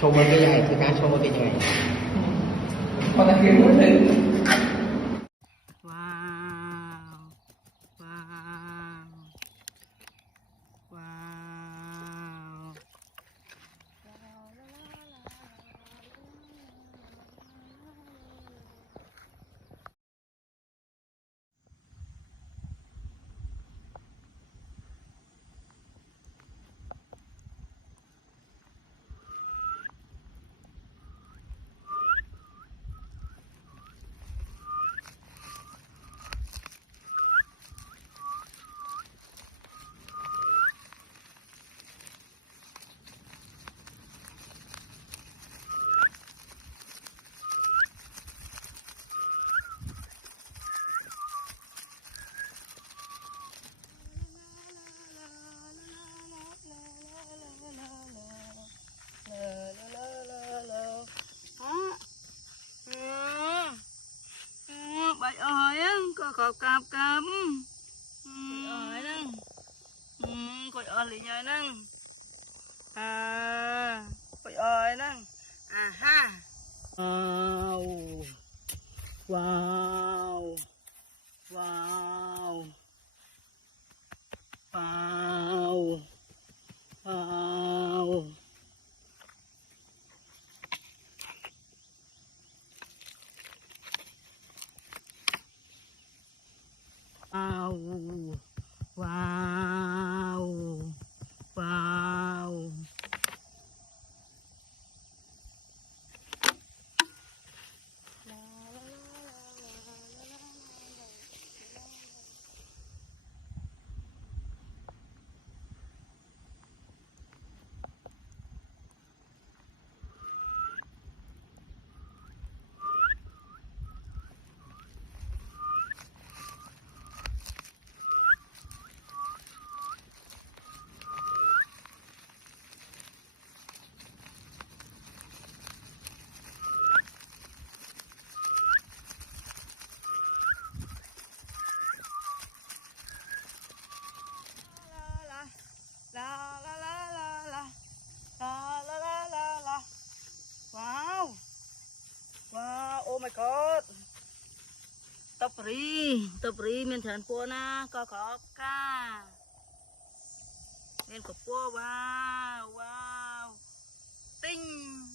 Show một cái này, cá show một cái này. Còn là kiếm một thứ. Wow. Wow. Wow. Bậy ơi á, có cặp cặp. Bậy ơi nè. Coi ơi lì nhơi nè. À, coi ơi nè. À ha. Wow. Wow. Wow. Wow. Wow. Wow. Wow. Wow. Wow. Wow, oh my god. Tập ri miền Trần Pua na, có ca. Miền của Pua, wow, wow. Tinh.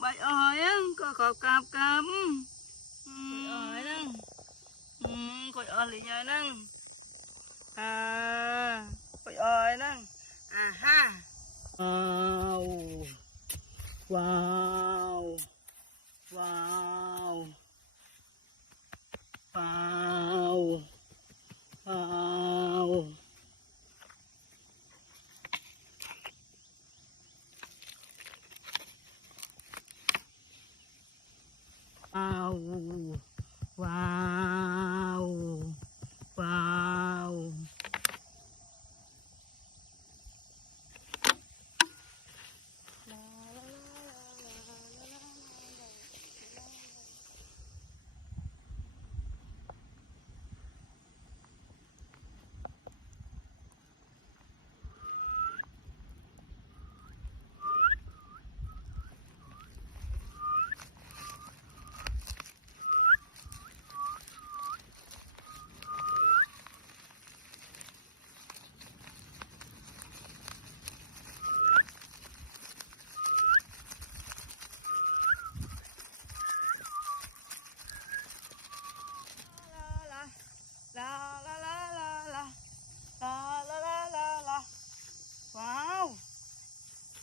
Bậy ơi á, có cặp cặp. Bậy ơi nè. Coi ơi lì nhơi nè. À, coi ơi nè. À ha. Wow. Wow. Wow. Wow. Wow. Wow. Wow. Wow. Wow.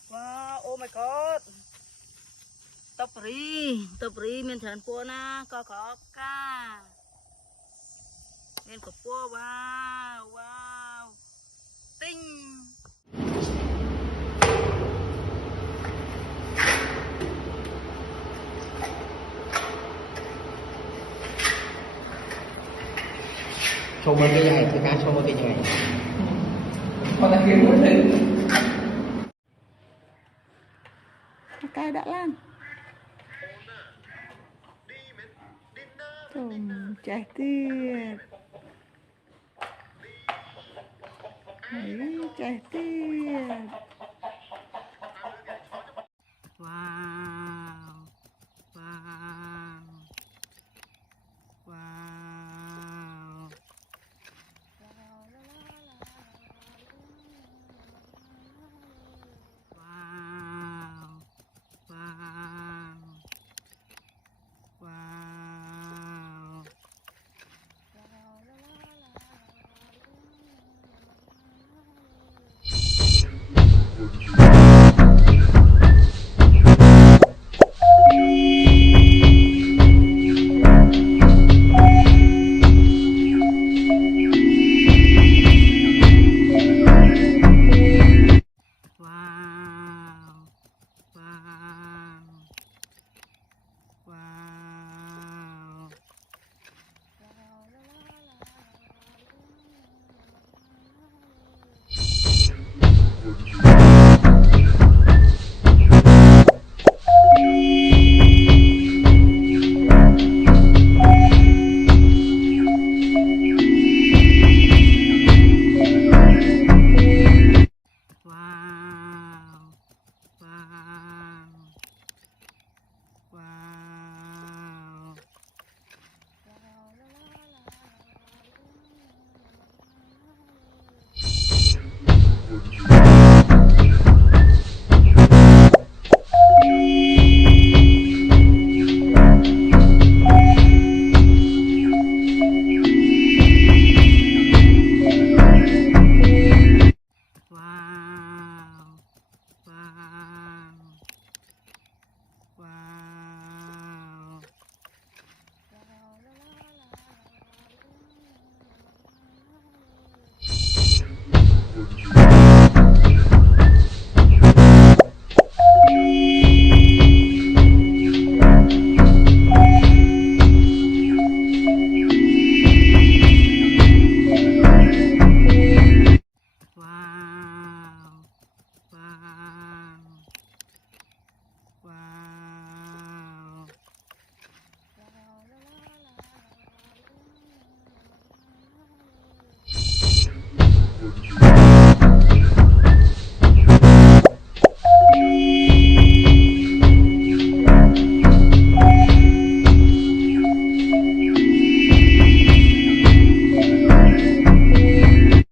Wow, oh my god. Tập ri មានច្រើនពណ៌ណាក៏ខប់កាមានកពស់វ៉ាវវ៉ាវទិញ โชว์มือเป็นยังไงคือการโชว์มือเป็นยังไง พอตะเกียบไม่ถึง Cài đã lan Chồng trái tiệt Đấy, trái tiệt Wow, wow, wow. Wow, wow, wow. Wow, wow, wow. Wow, wow, wow. Wow, wow, wow. Wow, wow, wow. Chồng